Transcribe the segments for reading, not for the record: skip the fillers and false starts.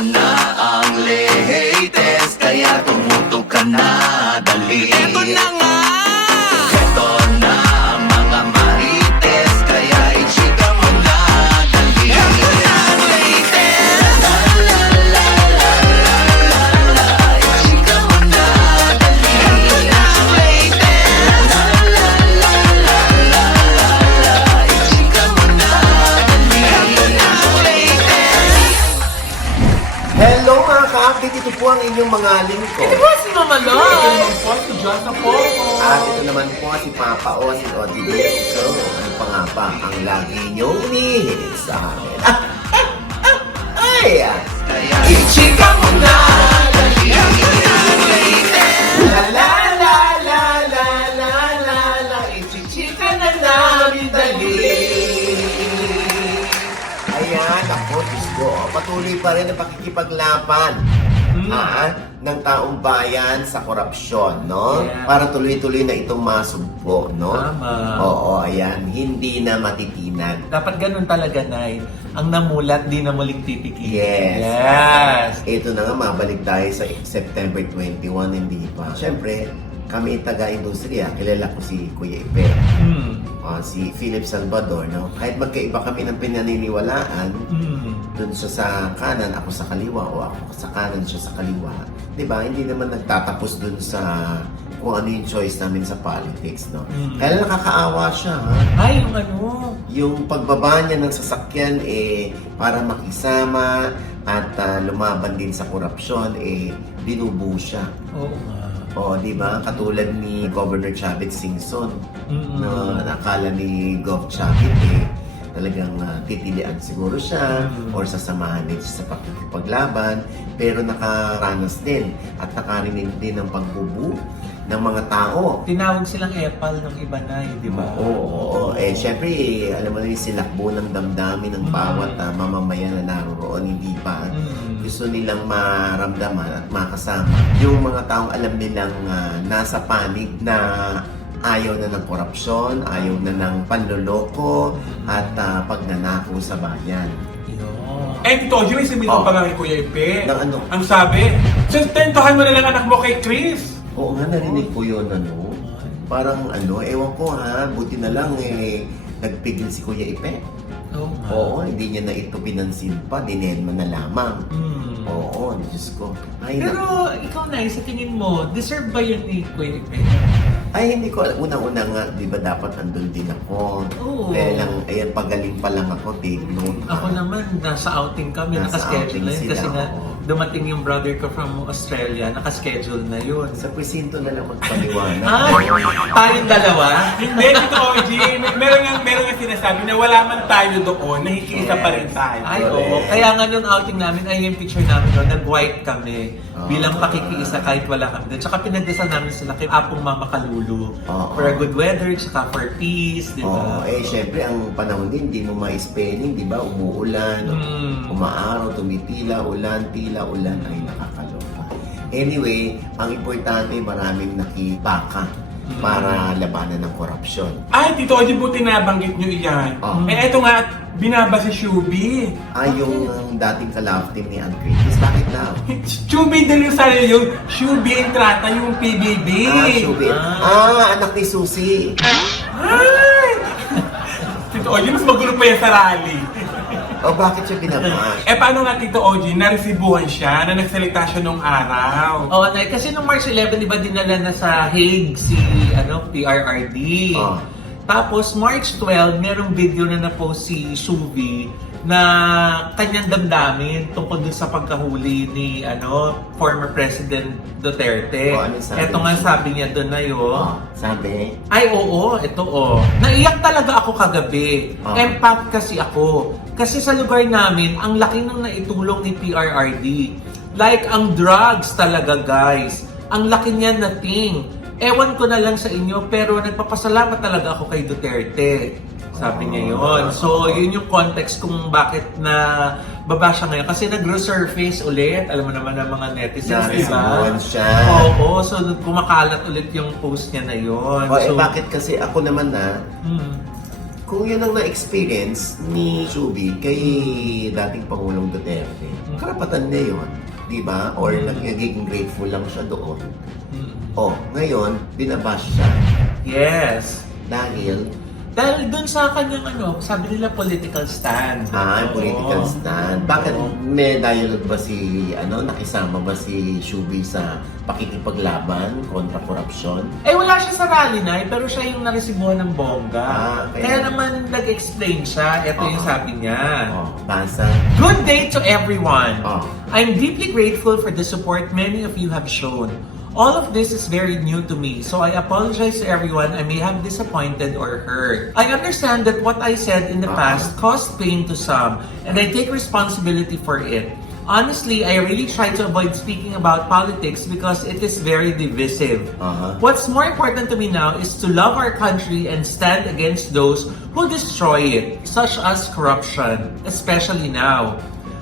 na ang latest, kaya tumutok ka na, dali. Eto na nga! Eto na ang mga marites, kaya i-chika mo na, dali. Eto na ang latest! La la la la la la la, i-chika mo na, dali. Eto na ang latest! La la la la la la la, i-chika mo na, dali. Eto na ang latest! Hello mga ka-update, ito po ang inyong mga lingkod. Ito ba si Mama Lo? Po, si Diyos na po. At ito naman po si Papa O, si Odi Dito. Ano pa nga ba ang lagi niyong inihiling sa akin? Ay! Kaya I-chika mo na! Dali! Eto na ang latest! La la la la la la la la, i-chika na namin dali! Ayan, ako, Diyos ko, patuloy pa rin ang pakikipaglaban ng taong bayan sa korupsyon, no? Yeah. Para tuloy-tuloy na itong masugpo, no? Tama. Oo, ayan, hindi na matitinan. Dapat ganun talaga, Nay. Ang namulat, di na muling tipikin. Yes. Yes. Ito na nga, mabalik tayo sa September 21, hindi pa. Siyempre, kami taga-industriya, kilala ko si Kuya Ipe. Si Philip Salvador, no? Kahit magkaiba kami ng pinaniniwalaan, dun siya sa kanan, ako sa kaliwa, o ako sa kanan, siya sa kaliwa. Diba? Hindi naman nagtatapos dun sa kung ano yung choice namin sa politics, no? Kaya nakakaawa siya, ha? Ay, yung ano. Yung pagbaba niya ng sasakyan, para makisama at lumaban din sa korupsyon, binubuo siya. Oo nga. O, di ba? Katulad ni Governor Chavit Singson, na nakala ni Gov Chavit, talagang titilian siguro siya or sasamahan din siya sa pakikipaglaban, pero nakaranas din at nakarinig din ng pagbubu ng mga tao. Tinawag silang epal ng iba, Nay, di ba? Oo. Siyempre, alam mo na yung silakbo ng damdamin ng bawat mamamayan na naroon, hindi pa. Gusto nilang maramdaman at makasama yung mga taong alam nilang nasa panig na ayaw na ng korupsyon, ayaw na ng panloloko at pagnanakaw sa bayan. Yun. Eh, Tito Oji, may sumitong pa nga kay Kuya Ipe. Ng ano? Ang sabi, sustentuhan mo na lang anak mo kay Chris. Oo nga, narinig ko yun, ano. Parang ewan ko ha, buti na lang nagpigil si Kuya Ipe. Oo nga. Oo, hindi niya na ito pinansin pa, dinelma na lamang. Oo, Diyos ko. Ay, Pero ikaw, Nay, sa tingin mo, deserve ba yun ni Kuya Ipe? Ay, hindi ko alam. Unang-una nga, di ba dapat andun din ako? Oo. Kaya lang, ayan, pagaling pa lang ako, take note. Ako naman, nasa outing kami, Nasa nakaschedule na yun. outing Kasi sila, nga, oo. dumating yung brother ko from Australia, nakaschedule na yun. Sa presinto na lang magpaliwanag. Tayong dalawa? Hindi, Tito Oji, meron nga sinasabi na wala man tayo doon, nakikiisa pa rin tayo. Ay, oo. Kaya nga nung outing namin, ay yung picture namin doon, nag-white kami. Bilang pakikiisa kahit wala kami doon. Tsaka pinagdasal namin sila kay Apong Mama Kalulu. For a good weather, tsaka for peace, di ba? Syempre, ang panahon din, hindi mo ma-spelling, di ba? Umuulan, umaaraw, tumitila, ulan, tila, ulan, ay nakakaloka. Anyway, ang importante, maraming nakibaka para labanan ng korupsyon. Ay, Tito Oji, buti nabanggit nyo iyan. Eh, eto nga, binaba si Shubi. Yung dating kalaf team ni Ann Curtis, bakit daw? Shubi din yung sarili yung Shubi Entrata, yung PBB. Shubi. Anak ni Susie. Ay! Tito Oji, mas magulo pa yan sa rally. O bakit siya binabash? Eh, paano nga, Tito Oji, naresibuhan siya na nagsalita siya nung araw? Oo, Nay, kasi nung March 11, di ba dinala na sa Hague si PRRD? Tapos March 12, merong video na na-post si Shubi na kanyang damdamin tungkol dun sa pagkahuli ni former President Duterte. Ano sabi Ito nga niya? sabi niya doon na yun. Sabi? Ay, oo, ito Naiyak talaga ako kagabi. Empath kasi ako. Kasi sa lugar namin, ang laki ng naitulong ni PRRD. Like, ang drugs talaga, guys. Ang laki niya na thing. Ewan ko na lang sa inyo, pero nagpapasalamat talaga ako kay Duterte. Sabi niya yun. So, yun yung context kung bakit na baba siya ngayon. Kasi nag-resurface ulit. Alam mo naman ng mga netizens, di ba? Naresibuhan siya. Oo, so kumakalat ulit yung post niya na yun. Bakit kasi ako naman kung yun ang na-experience ni Shubi kay dating Pangulong Duterte, karapatan niya yun, di ba? Or nagiging grateful lang siya doon. Oh, ngayon, binabash siya. Yes. Dahil, Dun sa kanyang sabi nila political stand. political Oo. stand. Bakit may dialogue ba nakisama ba si Shubi sa pakikipaglaban kontra korupsyon? Wala siya sa rally na, pero siya yung naresibuhan ng bongga. Kaya- Kaya naman nag-explain siya. Ito yung sabi niya. Oh, basa. Good day to everyone. Oh. I'm deeply grateful for the support many of you have shown. All of this is very new to me, so I apologize to everyone I may have disappointed or hurt. I understand that what I said in the past caused pain to some, and I take responsibility for it. Honestly, I really try to avoid speaking about politics because it is very divisive. What's more important to me now is to love our country and stand against those who destroy it, such as corruption, especially now.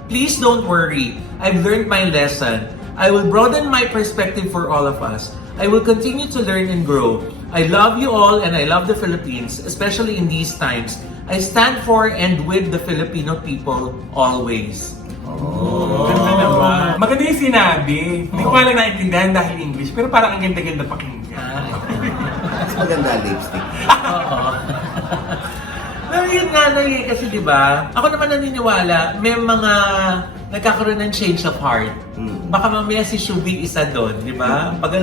Please don't worry, I've learned my lesson. I will broaden my perspective for all of us. I will continue to learn and grow. I love you all and I love the Philippines, especially in these times. I stand for and with the Filipino people always. Ganda naman. Maganda yung sinabi. Hindi ko nga lang naintindihan dahil English, pero parang ang ganda-ganda pakinggan. Mas maganda lipstick. Oo. Pero yun nga kasi di ba, ako naman naniniwala, may mga nagkakaroon ng change of heart. Baka mamaya si Shubi isa doon, di ba? Pag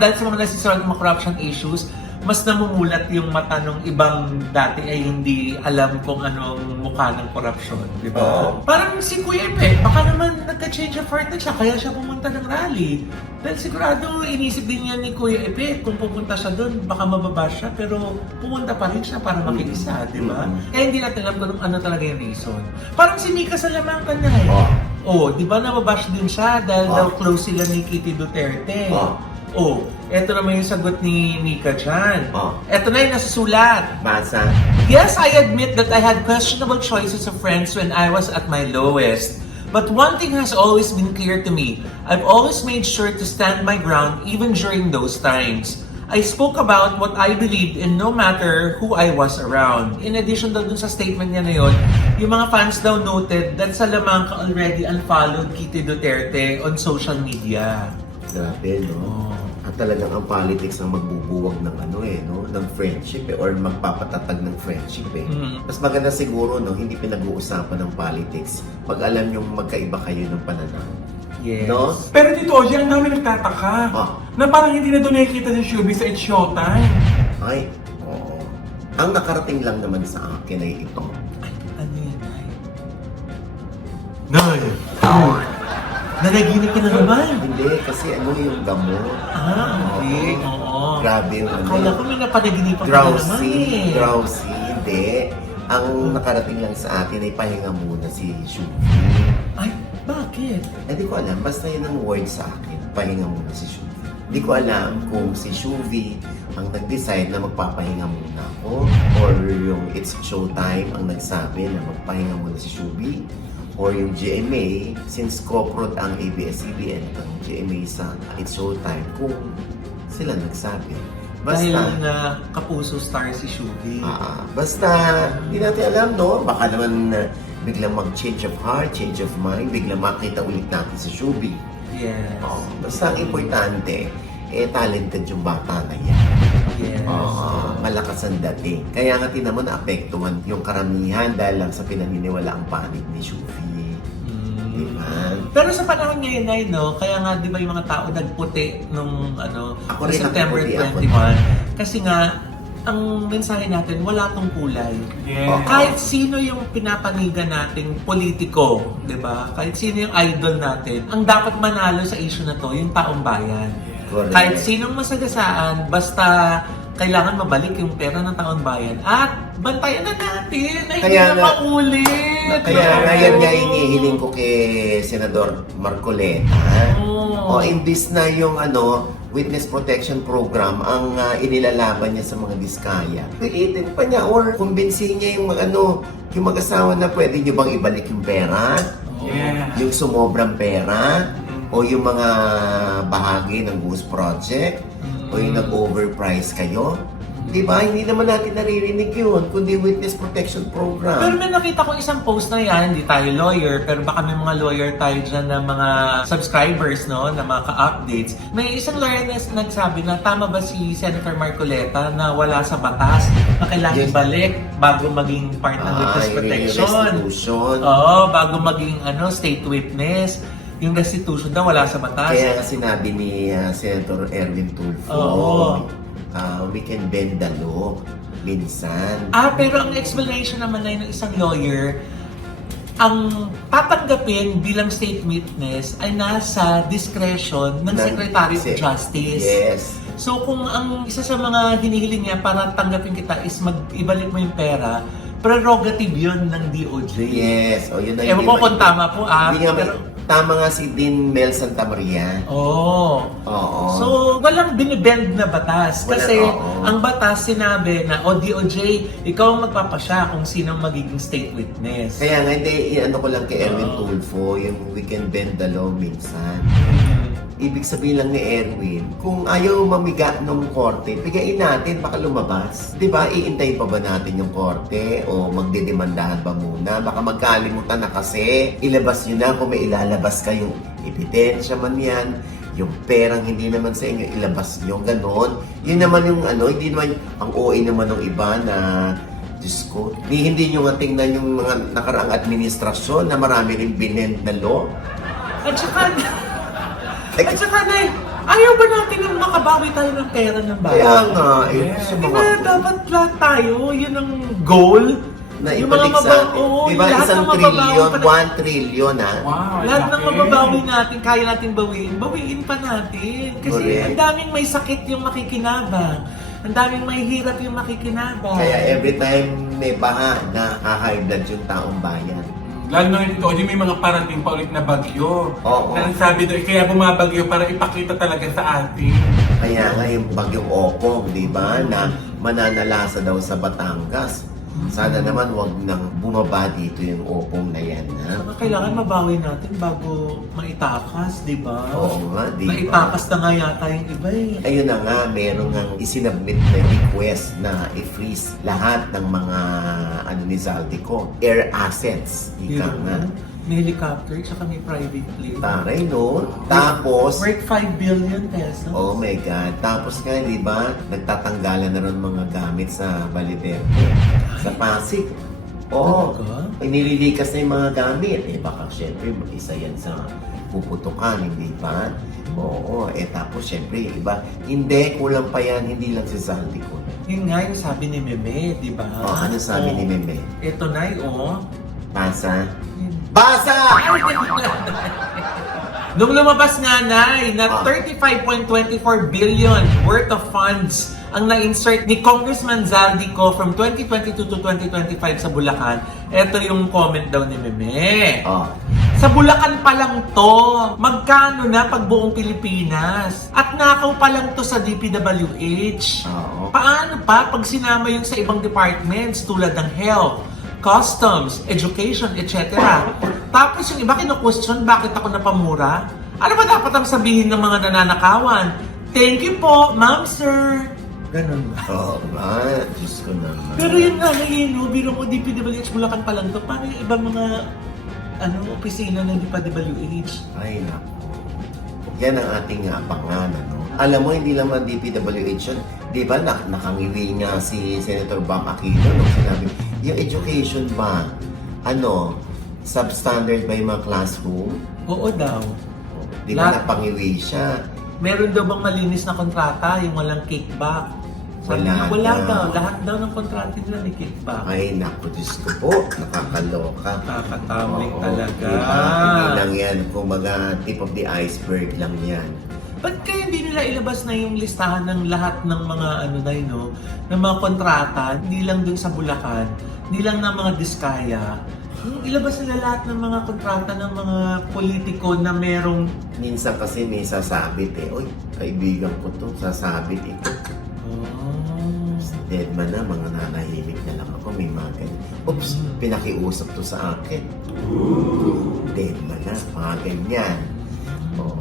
dahil sa mga nasisolve ng mga corruption issues, mas namumulat yung mata ng ibang dati ay hindi alam kung anong mukha ng korupsyon, di ba? Parang si Kuya Epe, baka naman nagka-change of heart na siya, kaya siya pumunta ng rally. Dahil sigurado, inisip din niya ni Kuya Epe, kung pupunta siya doon, baka mababa siya, pero pumunta pa rin siya para makiisa, di ba? Kaya hindi natin alam kung ano talaga yung reason. Parang si Mika Salamanca na eh. Di ba nababash din siya dahil daw close sila ni Kitty Duterte. Eto naman yung sagot ni Mika dyan. Eto na yung nasusulat. Basa. Yes, I admit that I had questionable choices of friends when I was at my lowest. But one thing has always been clear to me. I've always made sure to stand my ground even during those times. I spoke about what I believed in no matter who I was around. In addition daw dun sa statement niya na yun, yung mga fans daw noted that Salamanca already unfollowed Kitty Duterte on social media. Grabe, no? At talagang ang politics ang magbubuwag ng ng friendship or magpapatatag ng friendship Mas maganda siguro, hindi pinag-uusapan ng politics pag alam yung magkaiba kayo ng pananaw. Yes. No? Pero Tito Oji, ang dami nagtataka na parang hindi na doon nakikita si Shubi sa It's Showtime. Ay, oo. Ang nakarating lang naman sa akin ay ito. Ano yan, Nay? Nay! Nanaginip ka na naman? Hindi, kasi yung gamot. Okay. Oo. Grabe yung Kaya ko may napanaginipan ka na naman drowsy, drowsy. Hindi. Ang nakarating lang sa atin ay pahinga muna si Shubi. Ay, bakit? Hindi ko alam, basta yun ang word sa akin. Pahinga muna si Shubi. Hindi ko alam kung si Shubi ang nag-decide na magpapahinga muna ako or yung It's Showtime ang nagsabi na magpahinga muna si Shubi or yung GMA, since co-prod ang ABS-CBN at ang GMA sa It's Showtime, kung sila nagsabi. Dahil na kapuso star si Shubi. Basta, hindi natin alam, no? Baka naman biglang mag-change of heart, change of mind, biglang makita ulit natin si Shubi. Yes. Basta ang importante, talented yung bata na yan. Yes. Malakas ang dating. Kaya nga tinamo naapektuhan yung karamihan dahil lang sa pinaniniwala ang panig ni Shubi. Diba? Pero sa panahon ngayon ay kaya nga 'di ba yung mga tao nagputi nung Ako rin September nagputi, 21 kasi nga ang mensahe natin wala tong kulay. Yeah. Kahit sino yung pinapanigan nating politiko, 'di ba? Kahit sino yung idol natin, ang dapat manalo sa issue na to yung taong bayan. Correct. Kahit sinong masagasaan, basta kailangan mabalik yung pera ng taong bayan at bantayan na natin na hindi na maulit. Kaya ngayon nga inihiling ko kay Senador Marcoleta. Imbis na yung witness protection program ang inilalaban niya sa mga diskaya. Pilitin pa niya or kumbinsihin niya yung yung mag-asawa na pwede niyo bang ibalik yung pera? Yeah. Yung sumobrang pera? O yung mga bahagi ng Goose Project? O yung nag-overprice kayo? Di ba? Hindi naman natin naririnig yun, kundi Witness Protection Program. Pero may nakita ko isang post na yan, hindi tayo lawyer, pero baka may mga lawyer tayo dyan na mga subscribers, no, na mga ka-updates. May isang lawyer na nagsabi na tama ba si Senator Marcoleta na wala sa batas, na kailangan Yes. ibalik bago maging part ng witness protection. Restitution. Oo, bago maging state witness. Yung restitution daw wala sa batas. Kaya sinabi ni Senator Erwin Tulfo, Oo. we can bend the law minsan. Pero ang explanation naman na ng isang lawyer, ang tatanggapin bilang state witness ay nasa discretion ng Secretary of Justice. Yes. So kung ang isa sa mga hinihiling niya para tanggapin kita is ibalik mo yung pera, prerogative yun ng DOJ. Yes. O, yun na Ewan ko kung tama po Hindi nga, pero... tama nga si Dean Mel Santamaria. Oo. Oo. So, walang binibend na batas. Wala, Kasi oo. ang batas sinabi na, DOJ, ikaw ang magpapasya kung sino magiging state witness. Kaya nga, hindi, ano ko lang kay Erwin Oo. Tulfo, yung we can bend the law minsan. Ibig sabihin lang ni Erwin, kung ayaw mamiga ng korte, bigayin natin, baka lumabas. Di ba, iintayin pa ba natin yung korte o magdidemandahan ba muna? Baka magkalimutan na kasi, ilabas nyo na kung may ilalabas kayong ebidensya man yan, yung perang hindi naman sa inyo, ilabas nyo, ganon. Yun naman yung hindi naman, ang OA naman ng iba na Diyos ko, hindi nyo nga tingnan yung mga nakaraang administrasyon na marami rin binend na law. At saka, ayaw ba natin yung makabawi tayo ng pera ng bayan? Kaya nga, sa Di mga... ba dapat lahat tayo, yun ang goal? Na Yung mga ibalik sa atin. oo, Di ba, lahat isang ng mababawi trilyon, pa na- 1 trillion Wow, Lahat ng laki. mababawi natin, kaya natin bawiin pa natin. Kasi Correct. ang daming may sakit yung makikinabang. Ang daming may hirap yung makikinabang. Kaya every time may baha, nakaka-high blood yung taong bayan. Lalo na ito, may mga parating pa ulit na bagyo. Oo. Na sabi doon, kaya bumabagyo para ipakita talaga sa atin. Kaya nga yung bagyong Opong, di ba, na mananalasa daw sa Batangas. Sana naman wag nang bumaba dito yung Opong na yan, ha? Saka kailangan mabawi natin bago maitakas, di ba? Oo nga, di ba? Maitakas na nga yata yung iba eh. Ayun na nga, meron nga isinabmit na request na i-freeze lahat ng mga ni Zaldico, air assets. Ika nga. May helicopter, saka may private plane. Taray, no? Tapos, Worth 5 billion pesos. oh my God. Tapos nga, di ba, nagtatanggalan na rin mga gamit sa Valverde. Sa Pasig. Oo. Talaga? Nililikas na yung mga gamit. Baka syempre, isa yan sa puputukan, hindi ba? Oo. Tapos syempre, iba. Hindi, kulang pa yan. Hindi lang si Zaldico. Yun nga yung sabi ni Meme, di ba? Ano sabi ni Meme? Ito na Basa? Basa! Nung lumabas nga na 35.24 billion worth of funds ang na-insert ni Congressman Zaldico from 2022 to 2025 sa Bulacan. Ito yung comment daw ni Meme. Oh. Sa Bulacan pa lang to, magkano na pag buong Pilipinas? At nakaw pa lang to sa DPWH. Oo. Paano pa pag sinama yung sa ibang departments tulad ng health, customs, education, etc. Tapos yung iba kino-question bakit ako napamura? Ano ba dapat ang sabihin ng mga nananakawan? Thank you po, ma'am, sir. Ganun ba? Oo nga. Diyos ko naman. Pero yun nga na yun, biro mo DPWH Bulacan pa lang to. Paano yung ibang mga opisina ng DPWH? Ay, naku. Yan ang ating abangan, ano? Alam mo, hindi lang man DPWH yun. Di ba, nakangiwi nga si Senator Bam Aquino nung sinabi, yung education ba, substandard ba yung mga classroom? Oo daw. Di ba, Lahat. napangiwi siya? Meron daw bang malinis na kontrata, yung walang kickback? Sabi niya, wala daw. daw. Lahat daw ng kontrata nila may kickback. Ay, naku, Diyos ko po. Nakakaloka. Nakakatamling Oo, talaga. diba? Hindi lang yan. Kumbaga, tip of the iceberg lang yan. Ba't kaya hindi nila ilabas na yung listahan ng lahat ng mga ng mga kontrata, hindi lang dun sa Bulacan, hindi lang ng mga Diskaya, yung ilabas nila lahat ng mga kontrata ng mga politiko na merong Minsan kasi may sasabit Uy, kaibigan ko to, sasabit ito. Deadman na, mga nanahimik na lang ako, may mga ganyan. Oops, pinakiusap to sa akin. Deadman na, mga ganyan. Oh.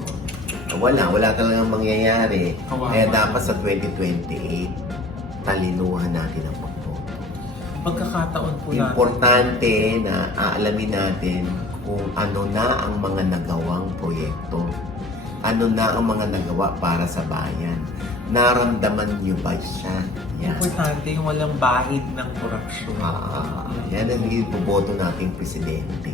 Wala talagang mangyayari. Kawawa. Kaya dapat sa 2028, talinuhan natin ang pagboto. Pagkakataon po natin. Importante na aalamin natin kung ano na ang mga nagawang proyekto. Ano na ang mga nagawa para sa bayan. Naramdaman niyo ba siya? Yan. Importante yung walang bahid ng korupsyon. Yan ang ipoboto nating presidente.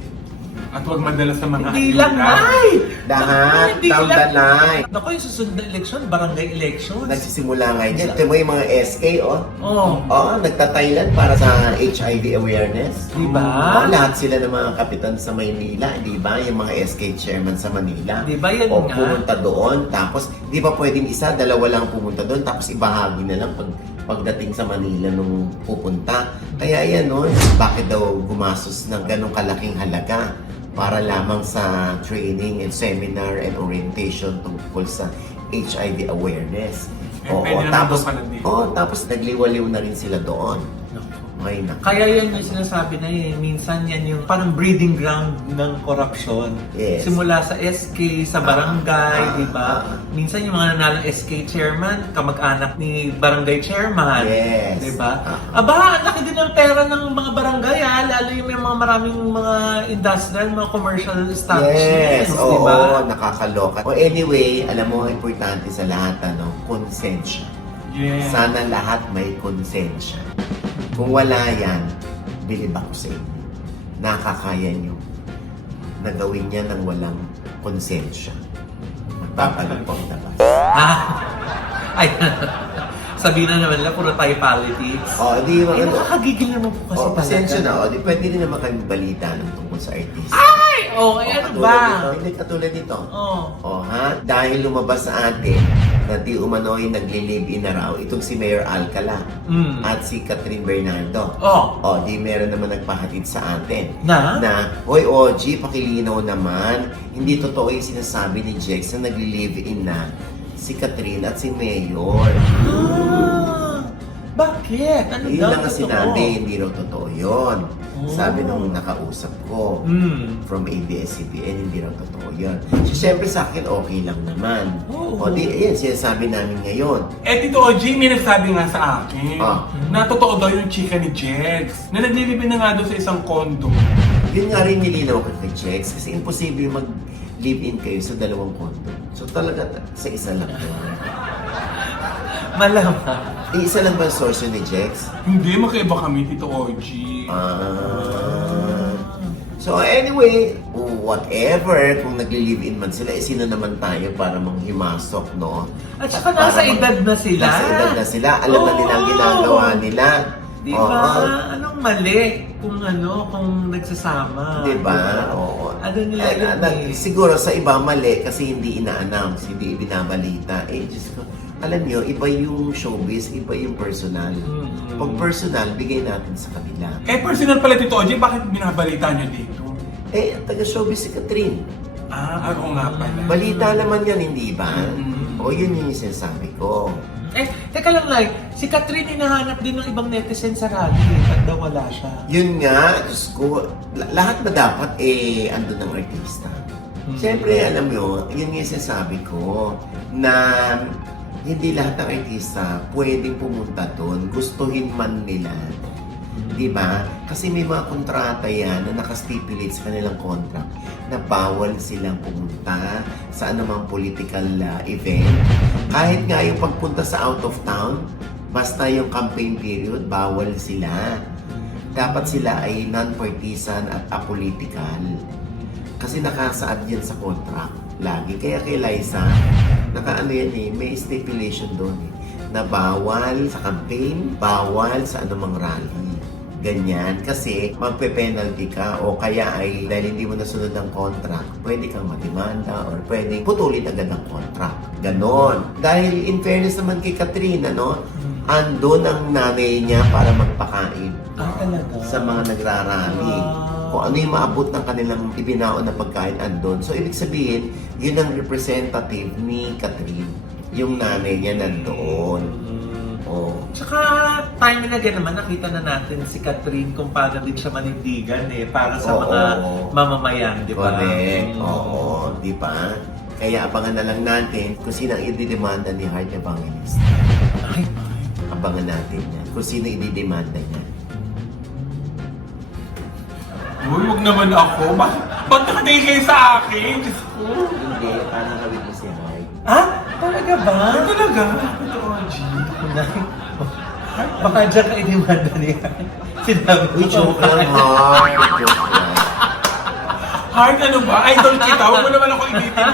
At huwag madala sa mga Hindi lang, ayuda. Nay! Lahat, Naku, hindi down lang. the line. Naku, yung susunod na eleksyon, barangay elections. Nagsisimula ngayon dyan. Ito mo yung mga SK, oh. Oh, Oo, nagta-Thailand para sa HIV awareness. Diba? Oo, lahat sila ng mga kapitan sa Maynila, di ba? Yung mga SK chairman sa Manila. Di ba yan O nga? pumunta doon, tapos di ba pwedeng isa, dalawa lang pumunta doon, tapos ibahagi na lang pagdating sa Manila nung pupunta. Kaya yan, no? Bakit daw gumastos ng ganong kalaking halaga para lamang sa training and seminar and orientation tungkol sa HIV awareness. Pwede naman doon pala din. Tapos nagliwaliw na rin sila doon. Ay, naku. kaya yan yung sinasabi na minsan yan yung parang breeding ground ng korupsyon. Yes. Simula sa SK, sa barangay, di ba? ah. Minsan yung mga nanalo SK chairman, kamag-anak ni barangay chairman. Yes. Di ba? Ah. Aba, ang laki din ng pera ng mga barangay, lalo yung may mga maraming mga industrial, mga commercial Yes, establishments, di oo, ba? nakakaloka. O anyway, alam mo, importante sa lahat, konsensya. Yeah. Sana lahat may konsensya. Kung wala yan, bilib ako sa inyo. Nakakaya nyo na gawin yan ng walang konsensya. Magpapalag po ang labas. Ay, sabihin na naman lang, puro tayo politics. Di ba? Ay, nakakagigil naman po kasi Pasensya talaga. na. Pwede rin naman kami balita ng tungkol sa artista. Ay! Okay, ano Katulad ba? nito, hindi katulad nito. Oh. Dahil lumabas sa atin na di umano'y nagli-live-in na raw itong si Mayor Alcala Mm. at si Catherine Bernardo. Di meron naman nagpahatid sa atin. Hoy OG, pakilinaw naman, hindi totoo yung sinasabi ni Jex na nagli-live-in na si Catherine at si Mayor. Bakit? Ano Yun daw lang ang totoo? sinabi, hindi raw totoo yun. Oh. Sabi nung nakausap ko from ABS-CBN, hindi raw totoo yun. So, syempre sa akin, okay lang naman. Oo. Yan, sinasabi namin ngayon. Tito OG, may nagsabi nga sa akin Ah. na totoo daw yung chika ni Jex. Na naglilibin na nga doon sa isang condo. Yun nga rin nilinaw ko kay Jex kasi imposible mag-live-in kayo sa dalawang condo. So talaga sa isa lang yun. Malamang. Isa lang ba ang source yun ni Jex? Hindi, magkaiba kami, Tito OG. So anyway, whatever, kung nagli-live-in man sila, sino naman tayo para manghimasok, no? At saka nasa Para edad na sila. Nasa edad na sila. Alam na nila ang Oo. ginagawa nila. Di ba? Anong mali kung nagsasama? Di ba? Oo. Ano nila yun eh? Siguro sa iba mali kasi hindi ina-announce, hindi ibinabalita. Diyos ko, alam niyo, iba yung showbiz, iba yung personal. Pag personal, bigay natin sa kanila. Personal pala, Tito OG, bakit binabalita niyo dito? Taga-showbiz si Catherine. Oo nga pala. Balita naman yan, hindi ba? Mm. O yun yung sinasabi ko. Teka lang, like, si Catherine hinahanap din ng ibang netizen sa rally. Ba't daw wala siya? Yun nga, Diyos ko, lahat ba dapat andun ng artista? Siyempre, alam mo, yun yung sinasabi ko, na hindi lahat ng artista pwedeng pumunta doon, gustuhin man nila. Di ba? Kasi may mga kontrata yan na nakastipulate sa kanilang contract na bawal silang pumunta sa anumang political event. Kahit nga yung pagpunta sa out of town, basta yung campaign period, bawal sila. Dapat sila ay non-partisan at apolitical. Kasi nakasaad yan sa contract lagi. Kaya kay Liza, nakaano yan may stipulation doon na bawal sa campaign, bawal sa anumang rally. Ganyan, kasi magpe-penalty ka o kaya ay dahil hindi mo nasunod ang contract, pwede kang mademanda or pwede putulin agad ang contract. Ganon. Dahil in fairness naman kay Catherine, andun ang nanay niya para magpakain Talaga? sa mga nagrarally. Kung ano yung maabot ng kanilang ibinaon na pagkain andun. So, ibig sabihin, yun ang representative ni Catherine. Yung nanay niya nandoon. Tsaka, time and again naman, nakita na natin si Catherine kung paano din siya manindigan para sa mga mamamayan, di ba? Correct. Oo, di ba? Kaya abangan na lang natin kung sino ang ididemanda ni Heart Evangelista. Ay, abangan natin yan. Kung sino i-demanda niya. Uy, wag naman ako. Ba't nakatingin kayo sa akin? Diyos ko. Hindi, parang gawin mo si Roy. Ah? Talaga ba? Ay, talaga? Totoo, G. Baka dyan ka inimanda niya. Sinabi ko. Uy, joke lang, ha? Joke lang. Heart, ano ba? Idol kita. Huwag mo naman ako initin.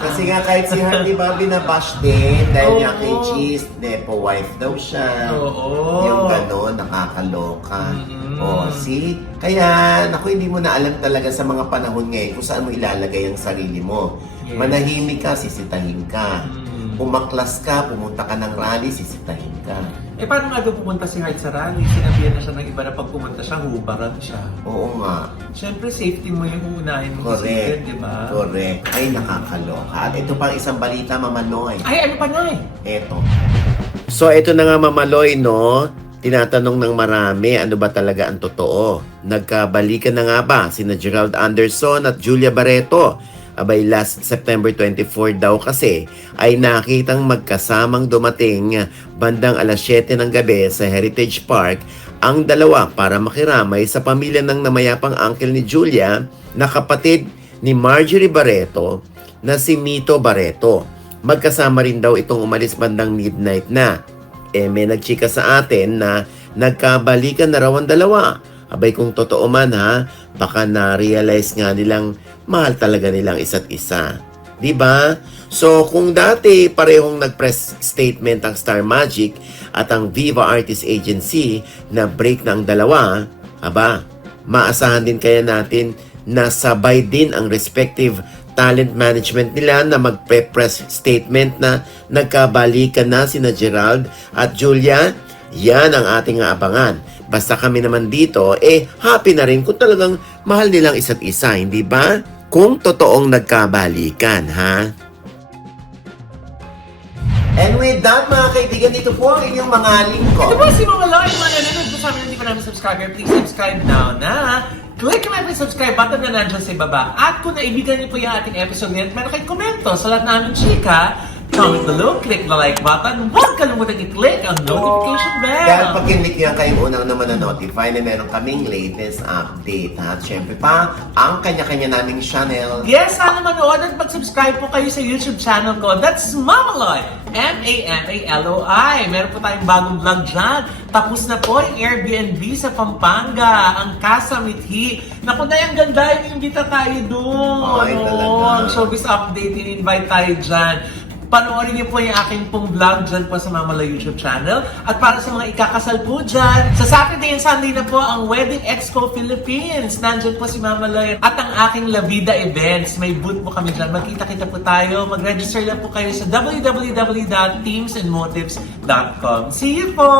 Kasi nga kahit si Heart, di ba, binabash din dahil Oo. niya kay Cheese, nepo wife daw siya. Oo. Yung gano'n, nakakaloka. Mm-mm. O, see? Kaya, naku, hindi mo na alam talaga sa mga panahon ngayon kung saan mo ilalagay ang sarili mo. Yes. Manahimik ka, sisitahin ka. Mm. Umaklas ka, pumunta ka ng rally, sisitahin ka. Eh, paano nga doon pumunta si Heart sa rally? Sinabihan na siya ng iba na pag pumunta siya, hubaran siya. Oo nga. Siyempre, safety mo yung uunahin mo Correct. isipin, di ba? Correct. Ay, nakakaloka. At ito pang isang balita, Mamanoy. Ay, ano pa na eh? Eto. So, ito na nga, Mamaloy, no? Tinatanong ng marami, ano ba talaga ang totoo? Nagkabalikan na nga ba sina Gerald Anderson at Julia Barreto? Abay, last September 24 daw kasi ay nakitang magkasamang dumating bandang alas 7 ng gabi sa Heritage Park ang dalawa para makiramay sa pamilya ng namayapang uncle ni Julia na kapatid ni Marjorie Barreto na si Mito Barreto. Magkasama rin daw itong umalis bandang midnight na. Eh, may nagchika sa atin na nagkabalikan na raw ang dalawa. Abay, kung totoo man ha, baka na-realize nga nilang mahal talaga nilang isa't isa. Diba? So, kung dati parehong nag-press statement ang Star Magic at ang Viva Artist Agency na break na ang dalawa, aba, maasahan din kaya natin na sabay din ang respective talent management nila na magpe-press statement na nagkabalikan na sina Gerald at Julia. Yan ang ating aabangan. Basta kami naman dito, happy na rin kung talagang mahal nilang isa't isa, hindi ba? Kung totoong nagkabalikan, ha? And with that, mga kaibigan, ito po ang inyong mga lingkod. Ito po si Mama Loy, mga nanonood po sa amin, hindi pa namin subscriber, please subscribe now na click naman yung subscribe button na nandiyan sa ibaba. At kung naibigan niyo po yung ating episode ngayon, meron kayong komento sa lahat namin chika, comment below, click the like button, huwag kalimutan i-click ang notification bell. Dahil pag kinlik nyo yan, kayo unang naman na-notify na meron kaming latest update. At syempre pa, ang kanya-kanya naming channel. Yes, sana manood at mag-subscribe po kayo sa YouTube channel ko. That's Mamaloy! M-A-M-A-L-O-I. Meron po tayong bagong vlog dyan. Tapos na po yung Airbnb sa Pampanga. Ang Casa Mithi. Naku na yung ganda, inimbita tayo doon. Ay, talaga. Showbiz update, in-invite tayo dyan. Panoorin niyo po yung aking pong vlog dyan po sa Mamaloy YouTube channel. At para sa mga ikakasal po dyan, sa Saturday and Sunday na po ang Wedding Expo Philippines. Nandyan po si Mamaloy at ang aking La Vida Events. May booth po kami dyan. Magkita-kita po tayo. Mag-register lang po kayo sa www.teamsandmotives.com. See you po!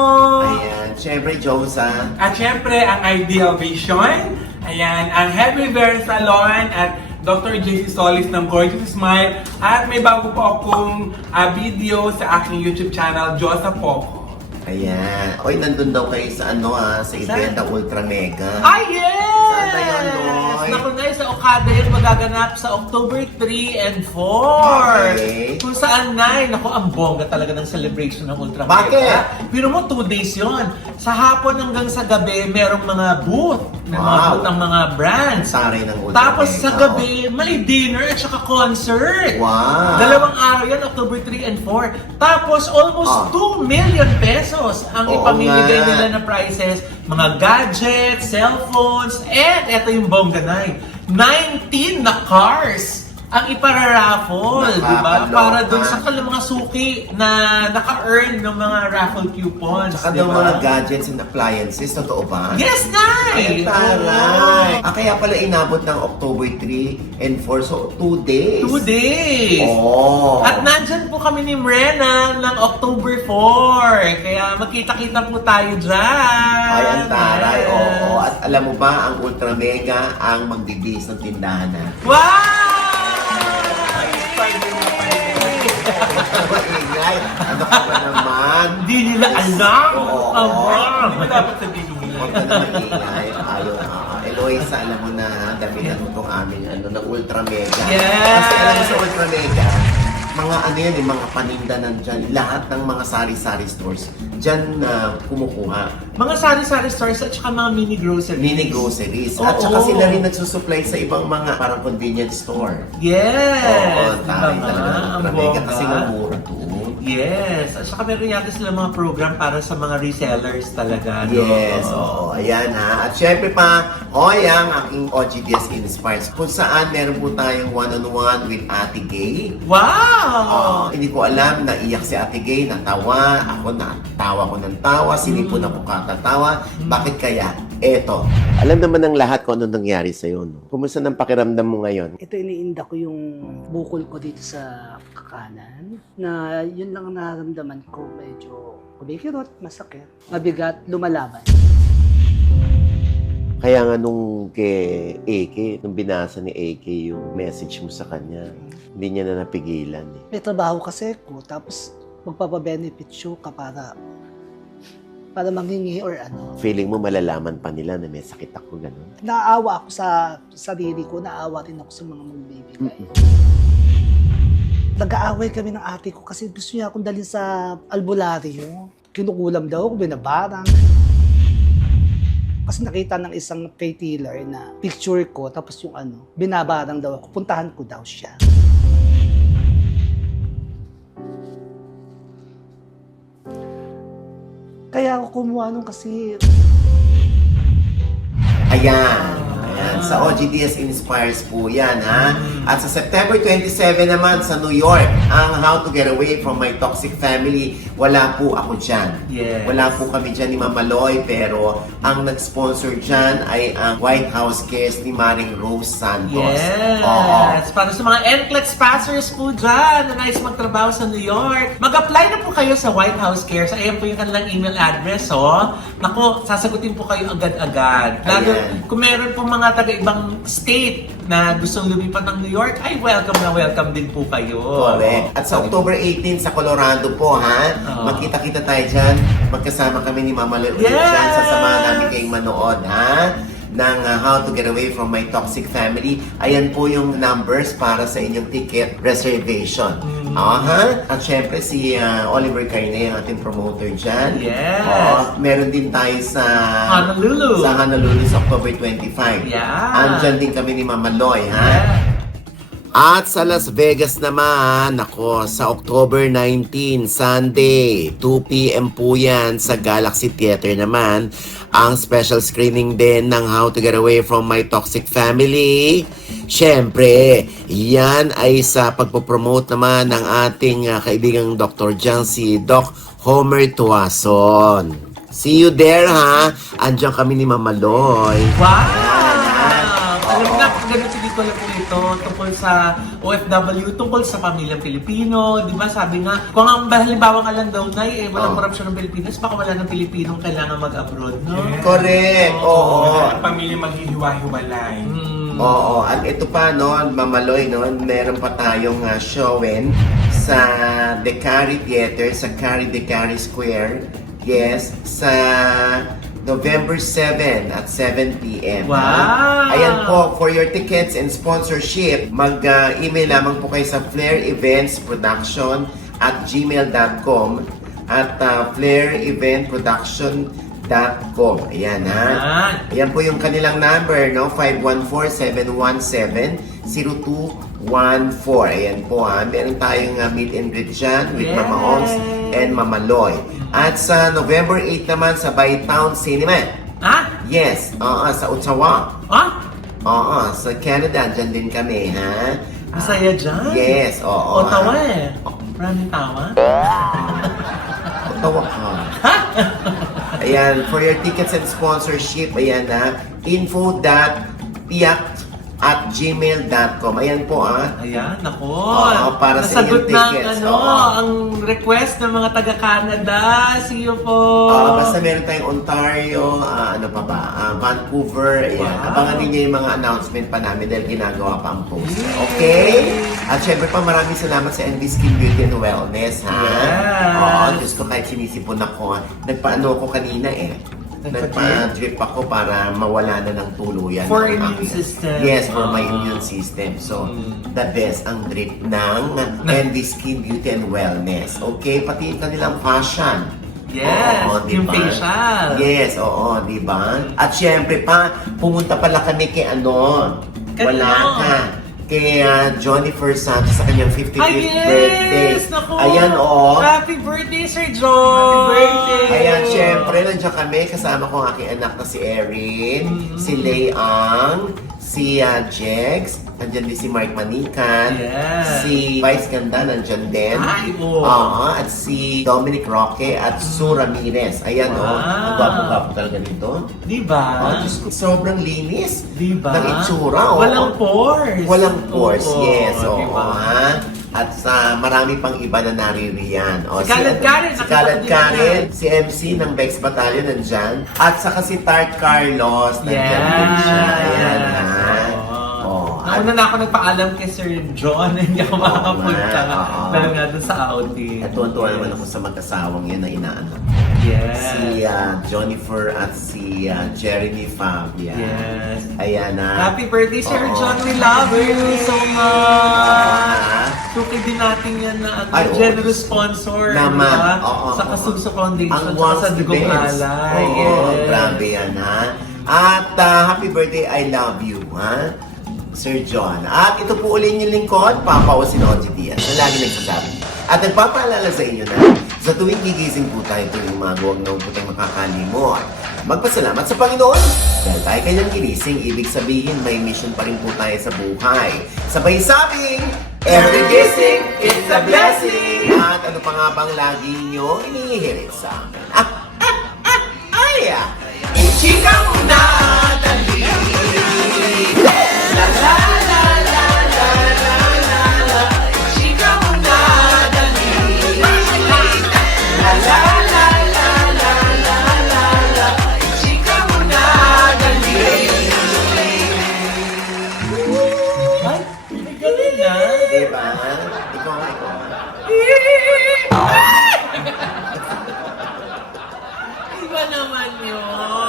Ayan, syempre, Josa. At syempre, ang Ideal Vision. Ayan, ang Happy Bear Salon at Dr. JC Solis ng Gorgeous Smile. At may bago po akong video sa aking YouTube channel, Josa Poco. Ayan. Oy, nandun daw kayo sa sa event ng Ultra Mega. Ah, yes! Saan na yun, Noy? Naku na, sa Okada yun magaganap sa October 3 and 4. Okay. Kung saan na, naku, ang bongga talaga ng celebration ng Ultra Bakit? Mega. Pero mo, 2 days yun. Sa hapon hanggang sa gabi, merong mga booth. May mga Wow. booth ang mga brands. Taray ng Ultra Tapos Mega, sa gabi, may dinner at saka concert. Wow. 2 araw yan, October 3 and 4. Tapos almost 2 million pesos ang Oo ipamimigay nga. nila na prizes. Mga gadgets, cellphones, and eto yung bongganay. 19 na cars ang ipararaffle, di ba? Nakakaloka. Para dun sa mga suki na naka-earn ng mga raffle coupons, Saka di daw ba? mga gadgets and appliances, totoo ba? Yes, Nay! Ay, taray! Kaya pala inabot ng October 3 and 4, so 2 days. 2 days! Oh. At nandyan po kami ni Mrena ng October 4. Kaya magkita-kita po tayo dyan. Ay, ang taray. Yes. Oo. At alam mo ba, ang Ultra Mega ang magbibis ng tindahan na. Wow! Maingay. Ano ka ba naman? Hindi nila alam. Oo. Aba. Hindi mo dapat sabihin. Huwag ka na maingay. Ayaw na. Eloisa, alam mo na, damihan mo itong aming ng Ultra Mega. Yes! Kasi alam mo sa Ultra Mega, mga ano yan, mga paninda nandyan, lahat ng mga sari-sari stores, dyan kumukuha. Mga sari-sari stores at saka mga mini groceries. Mini groceries. At saka Oo. sila rin nagsusupply sa ibang mga parang convenience store. Yes! Oo, Diba tayo nga? talaga ng Ang Ultramega kasi bongga. nga mura to. Yes! At saka meron yata sila mga program para sa mga resellers talaga. No? Yes, oo. Ayan ha. At syempre pa, ang aking OGDS Inspires. Kung saan meron po tayong one-on-one with Ate Gay. Wow! Hindi ko alam, naiyak si Ate Gay, natawa. Ako natawa ko ng tawa. Sinipon ako katatawa. Bakit kaya? Eto. Alam naman ng lahat kung ano nangyari sa'yo. No? Kumusta ng pakiramdam mo ngayon? Ito iniinda ko yung bukol ko dito sa kakanan na yun lang ang nararamdaman ko, medyo kumikirot, masakit, mabigat, lumalaban. Kaya nga nung kay AK, nung binasa ni AK yung message mo sa kanya, hindi niya na napigilan eh. May trabaho kasi ko, tapos magpapabenefit show ka para manghingi or ano. Feeling mo malalaman pa nila na may sakit ako, gano'n? Naaawa ako sa sarili ko, naaawa rin ako sa mga magbibigay. Nag-aaway kami ng ate ko kasi gusto niya akong dalhin sa albularyo. Kinukulam daw ako, binabarang. Kasi nakita ng isang retailer na picture ko, tapos yung binabarang daw ako, puntahan ko daw siya. Kaya ako kumuha nung kasi Ayan. Sa OGDS Inspires po yan, ha? At sa September 27 naman sa New York, ang How to Get Away from My Toxic Family, wala po ako dyan. Yes. Wala po kami dyan ni Mama Loy, pero ang nag-sponsor dyan ay ang White House Cares ni Maring Rose Santos. Yes! Oo. Para sa mga NCLEX passers po dyan na nais magtrabaho sa New York, mag-apply na po kayo sa White House Cares. Ayan po yung kanilang email address, oh. Naku, sasagutin po kayo agad-agad. Lalo, Ayan. kung meron po mga taga-ibang state na gustong lumipat ng New York, ay welcome na welcome din po kayo. Correct. At sa October 18 sa Colorado po, ha? Oo. Magkita-kita tayo dyan. Magkasama kami ni Mama Loy ulit Yes! dyan. Sasamahan namin kayong manood, ha? Ng How to Get Away from My Toxic Family. Ayan po yung numbers para sa inyong ticket reservation. Aha. At syempre si Oliver Carne, ang ating promoter dyan. Yes. Meron din tayo sa Honolulu. Sa Honolulu sa October 25. Yeah. Andyan din kami ni Mama Loy, ha? Yeah. At sa Las Vegas naman, ako, sa October 19, Sunday, 2 p.m. po yan sa Galaxy Theater naman, ang special screening din ng How to Get Away from My Toxic Family. Siyempre, yan ay sa pagpopromote naman ng ating kaibigang Dr. Jang, si Doc Homer Tuason. See you there, ha? Andiyan kami ni Mama Loy. Wow! Alam mo na, ganun pelikula po ito tungkol sa OFW, tungkol sa pamilyang Pilipino. Di ba sabi nga, kung ang halimbawa nga lang daw na walang korupsyon ng Pilipinas, baka wala ng Pilipinong kailangan mag-abroad, no? Correct, oo. Ang pamilya maghihiwa-hiwalay. Oo, at ito pa, no, Mamaloy, no, meron pa tayong showin sa Decari Theater, sa Cari Decari Square. Yes, sa November 7 at 7 p.m. Wow! Ayan po, for your tickets and sponsorship, mag-email lamang po kayo sa flaireventsproduction@gmail.com at flaireeventproduction.com. Ayan, ha? Ayan po yung kanilang number, no? 514-717-0214. Ayan po, ha? Meron tayong meet and greet dyan with Mama Ongs and Mama Loy. At sa November 8 naman sa Bytown Cinema. Ah? Yes, sa Ottawa. Ah? Sa Canada, dyan din kami, ha? Masaya dyan? Yes, oo. Ottawa eh. Maraming tawa? Ottawa ka. Ayan, for your tickets and sponsorship, ayan na, info.piat@gmail.com. Ayan po, Ayan, ako. Oo, para sa Nasagot inyong ng tickets, oo. ang request ng mga taga-Canada. See you po. Basta meron tayong Ontario, ano pa ba, Vancouver, ayan. Wow. Abangan ninyo yung mga announcement pa namin dahil ginagawa pa ang post. Okay? At syempre pa maraming salamat sa NB Skin Beauty and Wellness, ha? Yes. Oo, Diyos ko kahit sinisipon ako, Nagpaano ako kanina Nagpa-drip ako para mawala na ng tuluyan. For ang immune aking- system. Yes, for my immune system. So, the best ang drip ng NB Skin Beauty and Wellness. Okay? Pati yung kanilang fashion. Yes, Oo, yung diba? facial. Yes, oo, di ba? At syempre pa, pumunta pala kami kay ano, Kanino? wala ka. Kay Johnny Santos sa kanyang 55th Ay, yes! birthday. Naku! Ayan, oh. Happy birthday, Sir John! Happy birthday! Ayan, syempre, nandiyan kami. Kasama ko ang aking anak na si Erin, si Leang, si Jex, nandiyan din si Mark Manikan, Yes. si Vice Ganda, nandiyan din. Ay, oo. At si Dominic Roque at Sue Ramirez. Ayan, Wow. Ang gwapo-gwapo talaga dito. Diba? Diyos ko, sobrang linis. Diba? Ng itsura, oo. Walang pores. Walang pores, Oo, yes. Oo, diba? ha? At sa marami pang iba na naririyan. O, Si Kalad Karen, Si nakita Kalad ko din Karen, yan. si MC ng Bex Battalion nandyan. At saka si Tart Carlos nandyan din siya. Ayan, ha? Oh, Nauna na ako nagpaalam kay Sir John na hindi ako makakapunta nga, oo. dahil nga dun sa outing. At tuwan-tuwa naman ako sa mag-asawang yan na inaanak. Yes. Si Jennifer at si Jeremy Fabia. Yes. Ayan na. Happy birthday, Sir Oo. John. We love you so much. Ah, Suki din natin yan na Ay, oo. generous sponsor. Naman. Diba? Oo, Sa oo. Kasugso Foundation. Ang Sa Once Digong Events. Alay. Oo, Yes. grabe yan, ha? At happy birthday, I love you, ha? Sir John. At ito po ulit yung lingkod, Papa Osinoji Diaz, na lagi nagsasabi. At nagpapaalala sa inyo na sa tuwing gigising po tayo tuwing umaga, huwag na po tayong makakalimot. Magpasalamat sa Panginoon dahil tayo kanyang ginising, ibig sabihin may mission pa rin po tayo sa buhay. Sabay sabing, every gising, it's a blessing! At ano pa nga bang lagi nyo inihirit sa amin? Ay! Ichika mo na! Dali! La la la la la la la la Ichika mo na! Dali! La la la la la la la la Ichika mo na! Dali! Ay, may galing na. Diba? Ikaw nga. Iba naman yun.